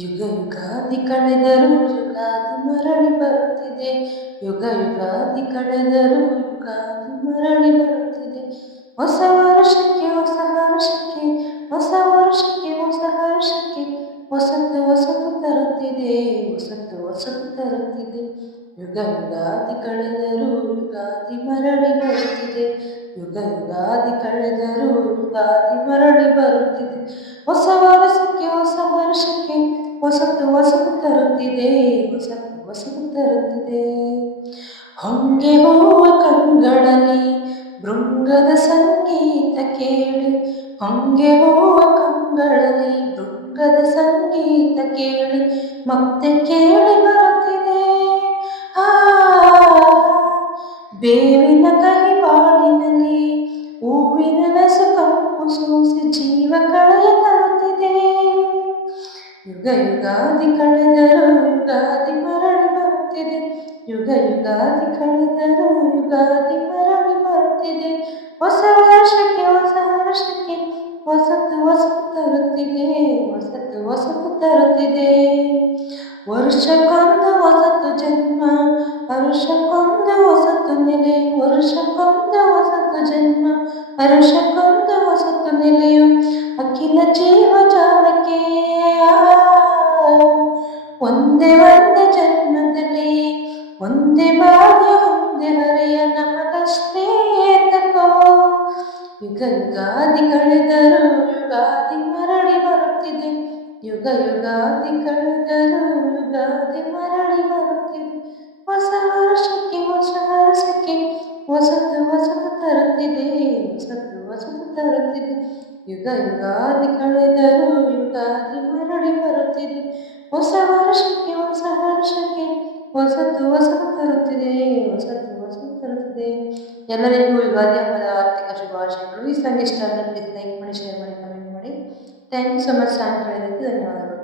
ಯುಗ ಯುಗಾದಿ ಕಳೆದರೂ ಯುಗಾದಿ ಮರಳಿ ಬರುತ್ತಿದೆ. ಯುಗ ಯುಗಾದಿ ಕಳೆದರೂ ಯುಗಾದಿ ಮರಳಿ ಬರುತ್ತಿದೆ. ಹೊಸ ವರ್ಷಕ್ಕೆ ಹೊಸ ಹರ್ಷಕ್ಕೆ, ಹೊಸ ವರ್ಷಕ್ಕೆ ಹೊಸ ಹರ್ಷಕ್ಕೆ, ಹೊಸತು ಹೊಸತು ತರುತ್ತಿದೆ, ಹೊಸತು ಹೊಸತು ತರುತ್ತಿದೆ. ಯುಗ ಯುಗಾದಿ ಕಳೆದರೂ ಯುಗಾದಿ ಮರಳಿ ಬರುತ್ತಿದೆ. ಯುಗ ಯುಗಾದಿ ಕಳೆದರೂ ಯುಗಾದಿ ಮರಳಿ ಬರುತ್ತಿದೆ. ಹೊಸ ವರ್ಷಕ್ಕೆ ಹೊಸ ವರ್ಷಕ್ಕೆ ಹೊಸತು ಹೊಸತು ತರುತ್ತಿದೆ, ಹೊಸತು ಹೊಸತು ತರುತ್ತಿದೆ. ಹೊಂಗೆ ಹೂವ ಕಂಗಳಲ್ಲಿ ಭೃಂಗದ ಸಂಗೀತ ಕೇಳಿ, ಹೊಂಗೆ ಹೂವ ಕಂಗಳಲ್ಲಿ ಭೃಂಗದ ಸಂಗೀತ ಕೇಳಿ ಮತ್ತೆ ಕೇಳಿ ಬರುತ್ತಿದೆ. ಆ ಬೇವಿನ ಕಹಿ ಬಾಳಿನಲ್ಲಿ ಹೂವಿನ ನಸು ಕಪ್ಪು ಸೂಸಿ ಜೀವ ಕಳೆಯ ತರುತ್ತಿದೆ. ಯುಗ ಯುಗಾದಿ ಕಳೆದರೂ ಯುಗಾದಿ ಮರಳಿ ಬರುತ್ತಿದೆ. ಯುಗ ಯುಗಾದಿ ಕಳೆದರೂ ಯುಗಾದಿ ಮರಳಿ ಬರುತ್ತಿದೆ. ಹೊಸ ವರ್ಷಕ್ಕೆ ಹೊಸ ವರ್ಷಕ್ಕೆ ಹೊಸತು ಹೊಸತು ತರುತ್ತಿದೆ, ಹೊಸತು ಹೊಸತು ತರುತ್ತಿದೆ. ವರ್ಷಕ್ಕೊಂದು ಹೊಸತು ಜನ್ಮ, ಹರುಷಕ್ಕೊಂದು ಹೊಸತು ನೆಲೆ, ವರ್ಷಕ್ಕೊಂದು ಹೊಸತು ಜನ್ಮ, ಹರುಷಕ್ಕೊಂದು ಹೊಸತು ನೆಲೆಯು ಅಖಿಲ ಜೀವ ಜಾಲಕ್ಕೆ. ಒಂದೇ ಒಂದೇ ಜನ್ಮದಲ್ಲಿ ಒಂದೇ ಭಾಗ್ಯ ಒಂದೇ ಹರೆಯ ನಮಗಷ್ಟೇ ತಕೋ. ಯುಗ ಯುಗಾದಿ ಕಳೆದರೂ ಯುಗಾದಿ ಮರಳಿ ಬರುತ್ತಿದೆ. ಯುಗ ಯುಗಾದಿ ಕಳೆದರೂ ಯುಗಾದಿ ಮರಳಿ ಬರುತ್ತಿದೆ. ಹೊಸ ವರ್ಷಕ್ಕೆ ಹೊಸ ವರ್ಷಕ್ಕೆ ಹೊಸತು ಹೊಸತು ತರುತ್ತಿದೆ, ಹೊಸತು ಹೊಸತು ತರುತ್ತಿದೆ. ಯುಗ ಯುಗಾದಿ ಕಳೆದರೂ ಯುಗಾದಿ ಮರಳಿ ಬರುತ್ತಿದೆ. ಹೊಸ ವರ್ಷಕ್ಕೆ ಹೊಸ ವರ್ಷಕ್ಕೆ ಹೊಸತು ಹೊಸತು ತರುತ್ತಿದೆ, ಹೊಸತು ಹೊಸತು ತರುತ್ತಿದೆ. ಎಲ್ಲರಿಗೂ ಯುಗಾದಿ ಹಬ್ಬದ ಆರ್ಥಿಕ ಶುಭಾಶಯಗಳು. ಈ ಸಂದೇಶ ಪ್ಲೀಸ್ ಲೈಕ್ ಮಾಡಿ, ಶೇರ್ ಮಾಡಿ, ಕಮೆಂಟ್ ಮಾಡಿ. Thank you so much. ಧನ್ಯವಾದಗಳು.